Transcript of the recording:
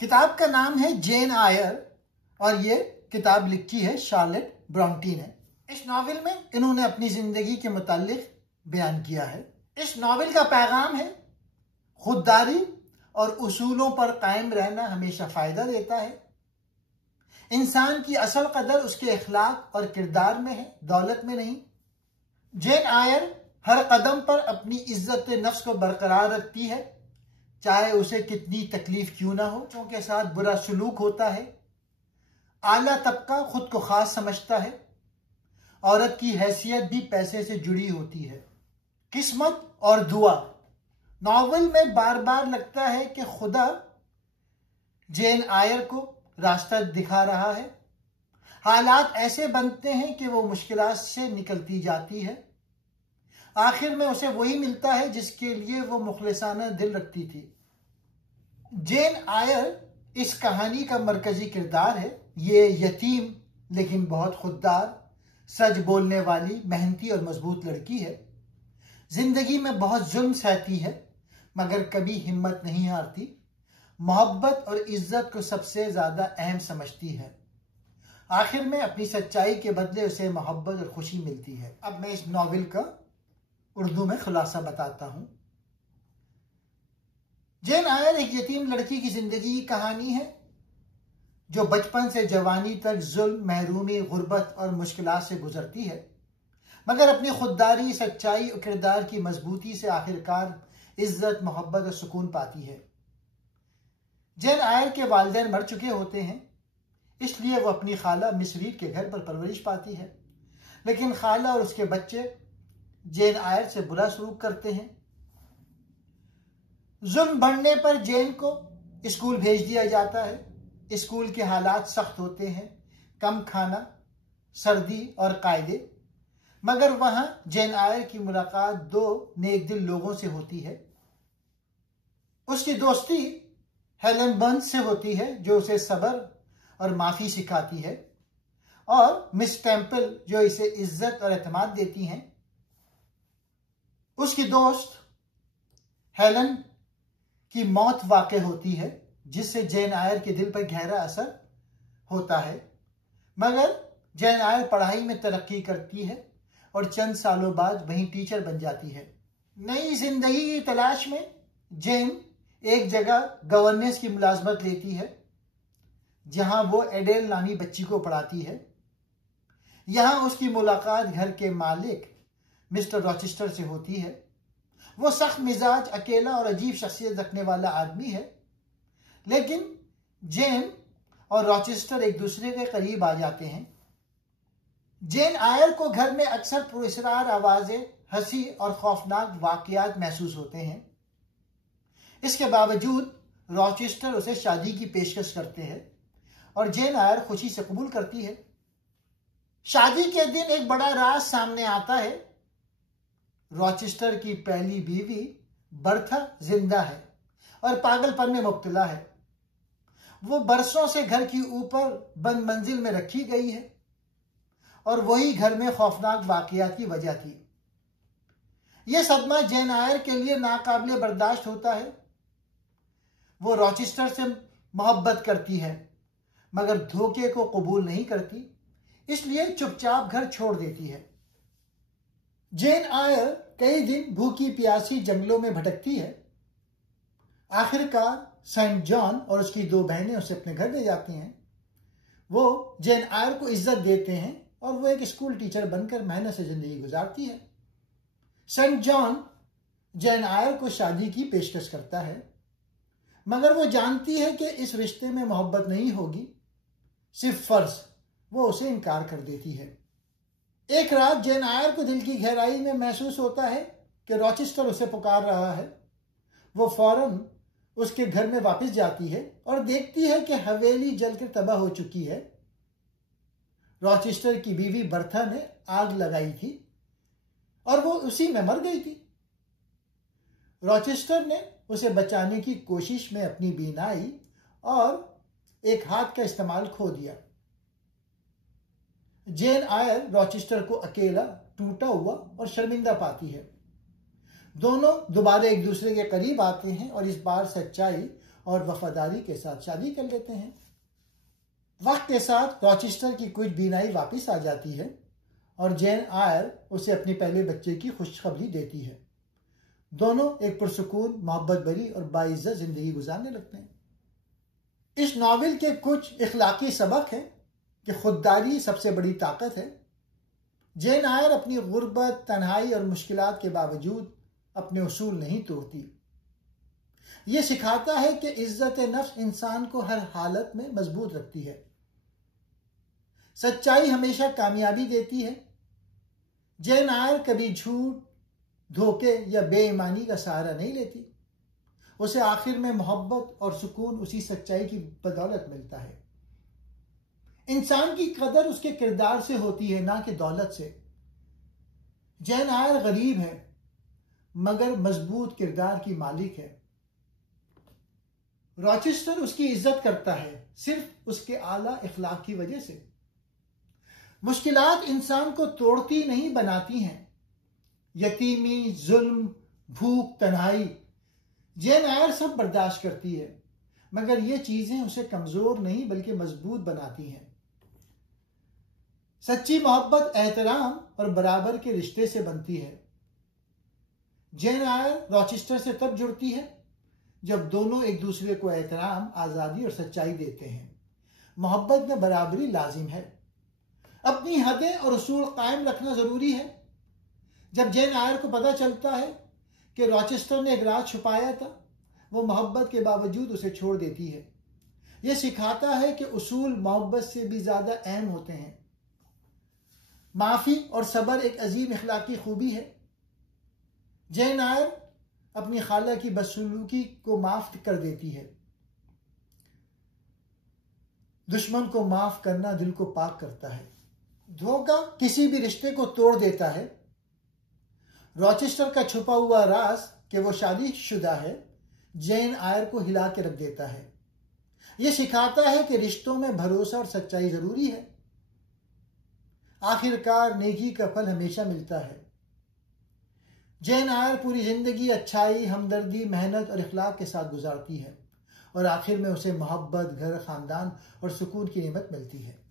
किताब का नाम है जेन आयर और ये किताब लिखी है शार्लेट ब्रॉन्टी ने। इस नावल में इन्होंने अपनी जिंदगी के मुताल्लिक बयान किया है। इस नावल का पैगाम है खुददारी और उसूलों पर कायम रहना हमेशा फायदा देता है। इंसान की असल कदर उसके अखलाक और किरदार में है, दौलत में नहीं। जेन आयर हर कदम पर अपनी इज्जत नफ्स को बरकरार रखती है, चाहे उसे कितनी तकलीफ क्यों ना हो। बच्चों के साथ बुरा सलूक होता है। आला तबका खुद को खास समझता है। औरत की हैसियत भी पैसे से जुड़ी होती है। किस्मत और दुआ। नॉवल में बार बार लगता है कि खुदा जेन आयर को रास्ता दिखा रहा है। हालात ऐसे बनते हैं कि वो मुश्किलात से निकलती जाती है। आखिर में उसे वही मिलता है जिसके लिए वो मुखलिसाना दिल रखती थी। जेन आयर इस कहानी का मरकजी किरदार है। ये यतीम लेकिन बहुत खुददार, सच बोलने वाली, मेहनती और मजबूत लड़की है। जिंदगी में बहुत जुल्म सहती है मगर कभी हिम्मत नहीं हारती। मोहब्बत और इज्जत को सबसे ज्यादा अहम समझती है। आखिर में अपनी सच्चाई के बदले उसे मोहब्बत और खुशी मिलती है। अब मैं इस नॉवेल का उर्दू में खुलासा बताता हूं। जेन आयर एक यतीम लड़की की जिंदगी की कहानी है जो बचपन से जवानी तक जुल्म, महरूमी, गुर्बत और मुश्किलात से गुजरती है, मगर अपनी खुददारी, सच्चाई और किरदार की मजबूती से आखिरकार इज्जत, मोहब्बत और सुकून पाती है। जेन आयर के वालिदैन मर चुके होते हैं, इसलिए वो अपनी खाला मिस्रीर के घर पर परवरिश पाती है। लेकिन खाला और उसके बच्चे जेन आयर से बुरा सलूक करते हैं। जुल्म बढ़ने पर जेन को स्कूल भेज दिया जाता है। स्कूल के हालात सख्त होते हैं, कम खाना, सर्दी और कायदे। मगर वहां जेन आयर की मुलाकात दो नेक दिल लोगों से होती है। उसकी दोस्ती हेलन बर्न्स से होती है जो उसे सब्र और माफी सिखाती है, और मिस टेम्पल जो इसे इज्जत और एतमाद देती हैं। उसकी दोस्त हेलन की मौत वाक़ई होती है जिससे जेन आयर के दिल पर गहरा असर होता है। मगर जेन आयर पढ़ाई में तरक्की करती है और चंद सालों बाद वहीं टीचर बन जाती है। नई जिंदगी की तलाश में जेन एक जगह गवर्नेंस की मुलाजमत लेती है जहां वो एडेल नामी बच्ची को पढ़ाती है। यहां उसकी मुलाकात घर के मालिक मिस्टर रॉचेस्टर से होती है। वो सख्त मिजाज, अकेला और अजीब शख्सियत रखने वाला आदमी है, लेकिन जेन और रॉचेस्टर एक दूसरे के करीब आ जाते हैं। जेन आयर को घर में अक्सर पुरस्कार आवाजें, हंसी और खौफनाक वाकयात महसूस होते हैं। इसके बावजूद रॉचेस्टर उसे शादी की पेशकश करते हैं और जेन आयर खुशी से कबूल करती है। शादी के दिन एक बड़ा राज सामने आता है। रॉचेस्टर की पहली बीवी बर्था जिंदा है और पागलपन में मुब्तला है। वो बरसों से घर की ऊपर बंद मंजिल में रखी गई है और वही घर में खौफनाक वाकयात की वजह थी। यह सदमा जेन आयर के लिए नाकाबिले बर्दाश्त होता है। वो रॉचेस्टर से मोहब्बत करती है मगर धोखे को कबूल नहीं करती, इसलिए चुपचाप घर छोड़ देती है। जेन आयर कई दिन भूखी प्यासी जंगलों में भटकती है। आखिरकार सेंट जॉन और उसकी दो बहनें उसे अपने घर ले जाती हैं। वो जेन आयर को इज्जत देते हैं और वो एक स्कूल टीचर बनकर मेहनत से जिंदगी गुजारती है। सेंट जॉन जेन आयर को शादी की पेशकश करता है, मगर वो जानती है कि इस रिश्ते में मोहब्बत नहीं होगी, सिर्फ फर्ज। वो उसे इनकार कर देती है। एक रात जेन आयर को दिल की गहराई में महसूस होता है कि रॉचेस्टर उसे पुकार रहा है। वो फौरन उसके घर में वापस जाती है और देखती है कि हवेली जलकर तबाह हो चुकी है। रॉचेस्टर की बीवी बर्था ने आग लगाई थी और वो उसी में मर गई थी। रॉचेस्टर ने उसे बचाने की कोशिश में अपनी बीनाई और एक हाथ का इस्तेमाल खो दिया। जेन आयर रॉचेस्टर को अकेला, टूटा हुआ और शर्मिंदा पाती है। दोनों दोबारा एक दूसरे के करीब आते हैं और इस बार सच्चाई और वफादारी के साथ शादी कर लेते हैं। वक्त के साथ रॉचेस्टर की कुछ बीनाई वापस आ जाती है और जेन आयर उसे अपने पहले बच्चे की खुशखबरी देती है। दोनों एक पुरसुकून, मोहब्बत भरी और बाइज्जत जिंदगी गुजारने लगते हैं। इस नावल के कुछ इखलाकी सबक हैं कि खुददारी सबसे बड़ी ताकत है। जेन आयर अपनी गुर्बत, तन्हाई और मुश्किलात के बावजूद अपने उसूल नहीं तोड़ती। यह सिखाता है कि इज्जत नफ्स इंसान को हर हालत में मजबूत रखती है। सच्चाई हमेशा कामयाबी देती है। जेन आयर कभी झूठ, धोखे या बेईमानी का सहारा नहीं लेती। उसे आखिर में मोहब्बत और सुकून उसी सच्चाई की बदौलत मिलता है। इंसान की कदर उसके किरदार से होती है, ना कि दौलत से। जेन आयर गरीब है मगर मजबूत किरदार की मालिक है। रॉचेस्टर उसकी इज्जत करता है सिर्फ उसके आला इखलाक की वजह से। मुश्किलात इंसान को तोड़ती नहीं, बनाती हैं। यतीमी, जुल्म, भूख, तन्हाई, जेन आयर सब बर्दाश्त करती है, मगर ये चीजें उसे कमजोर नहीं बल्कि मजबूत बनाती हैं। सच्ची मोहब्बत एहतराम और बराबर के रिश्ते से बनती है। जेन आयर रॉचेस्टर से तब जुड़ती है जब दोनों एक दूसरे को एहतराम, आजादी और सच्चाई देते हैं। मोहब्बत में बराबरी लाजिम है। अपनी हदें और उसूल कायम रखना जरूरी है। जब जेन आयर को पता चलता है कि रॉचेस्टर ने एक राज छुपाया था, वो मोहब्बत के बावजूद उसे छोड़ देती है। यह सिखाता है कि उसूल मोहब्बत से भी ज्यादा अहम होते हैं। माफी और सब्र एक अजीम इखलाकी खूबी है। जेन आयर अपनी खाला की बदसलूकी को माफ कर देती है। दुश्मन को माफ करना दिल को पाक करता है। धोखा किसी भी रिश्ते को तोड़ देता है। रॉचेस्टर का छुपा हुआ राज कि वो शादीशुदा है, जेन आयर को हिला के रख देता है। यह सिखाता है कि रिश्तों में भरोसा और सच्चाई जरूरी है। आखिरकार नेकी का फल हमेशा मिलता है। जेन आयर पूरी जिंदगी अच्छाई, हमदर्दी, मेहनत और इखलाक के साथ गुजारती है और आखिर में उसे मोहब्बत, घर, खानदान और सुकून की नेमत मिलती है।